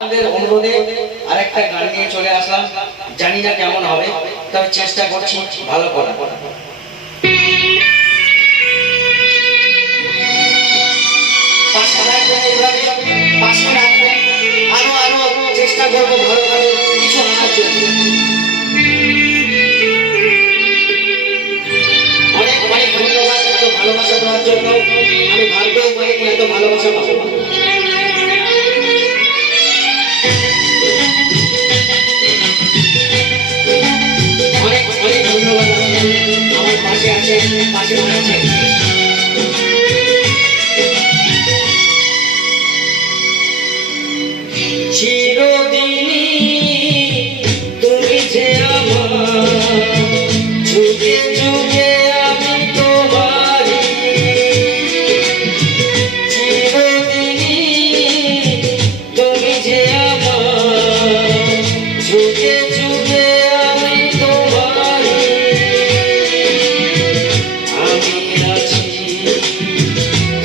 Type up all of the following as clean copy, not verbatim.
আপনাদের অনুরোধে আরেকটা গান নিয়ে চলে আসলাম। জানি না কেমন হবে, তবে চেষ্টা করছি ভালো করার। পাশে রাখবেন, এইভাবে পাশে রাখবেন, আরো আরো চেষ্টা করবো ভালো ভালো কিছু আনার জন্য। অনেক অনেক ধন্যবাদ এত ভালোবাসা দেওয়ার জন্য। আমি ভাবতেও পারিনি এত ভালোবাসা পাবো। অনেক অনেক ধন্যবাদ আমার পাশে আছে, পাশে আছে। চিরদিনই তুমি যে আমার, যুগে যুগে আমি তোমারই। চিরদিনই তুমি যে আমার, যুগে যুগে আমি তোমারই। আমি আছি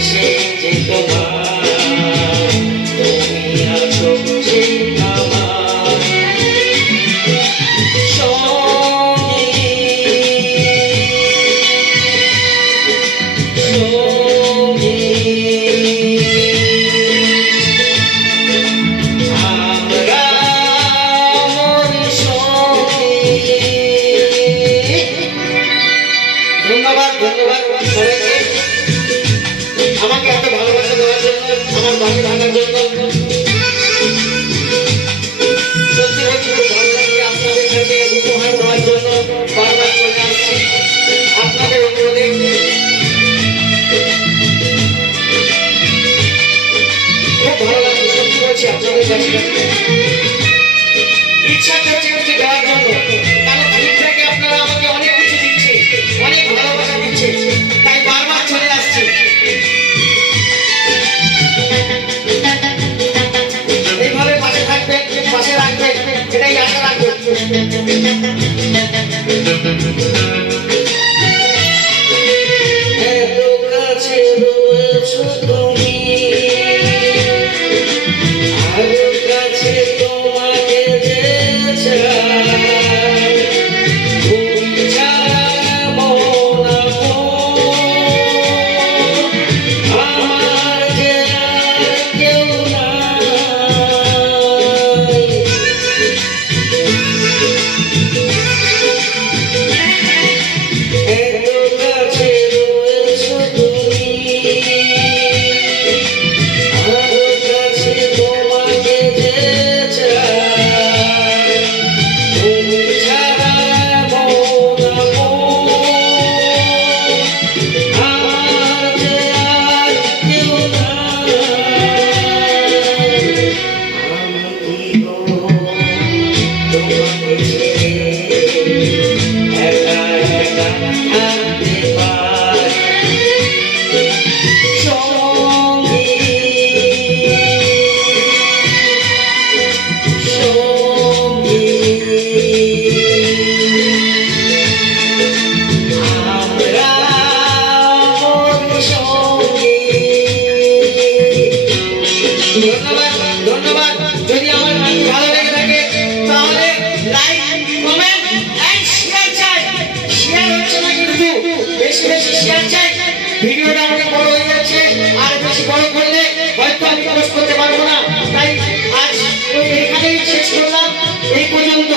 সে যে তোমার, তুমি আছো সেই আমার সঙ্গী। আমরা মরি সঙ্গী। ধন্যবাদ ধন্যবাদ সবাইকে আমাকে এত ভালোবাসা দেওয়ার জন্য, আমার পাশে থাকার জন্য। সত্যি বলছি খুব ভালো লাগে আপনাদের কাছে উপহার দেওয়ার জন্য বারবার চলে আসছি আপনাদের অনুরোধে। খুব ভালো লাগে সত্যি বলছি আপনাদের কাছে। ইচ্ছা করছে কিছু দেওয়ার জন্য, কারণ ফিডব্যাকে আপনারা আমাকে অনেক কিছু দিচ্ছে, অনেক ভালোবাসা দিচ্ছে, তাই বারবার চলে আসছে। এইভাবে পাশে থাকবেন, পাশে রাখবেন, এটাই আশা রাখবেন। এত কাছে রয়েছো তুমি, আরো কাছে তোমাকে যে চাই। তুমি ছাড়া মন আমার যে আর কেউ নাই। এত কাছে রয়েছো তুমি, আরো কাছে তোমাকে যে চাই। তুমি ছাড়া মন আমার যে আর কেউ নাই। আমি কি গো তোমাকে ছেড়ে একা একা থাকতে পারি সঙ্গী সঙ্গী। আমরা মরি সঙ্গী। ধন্যবাদ ধন্যবাদ। যদি আমার গান ভালো লেগে থাকে তাহলে লাইক, কমেন্ট এন্ড শেয়ার চাই। শেয়ার হচ্ছে না কিন্তু, বেশি বেশি শেয়ার চাই। ভিডিওটা অনেক বড় হয়ে যাচ্ছে, আর বেশি বড় করলে হয়তো আমি পোস্ট করতে পারবো না, তাই আজ এখানেই শেষ করলাম, এই পর্যন্ত।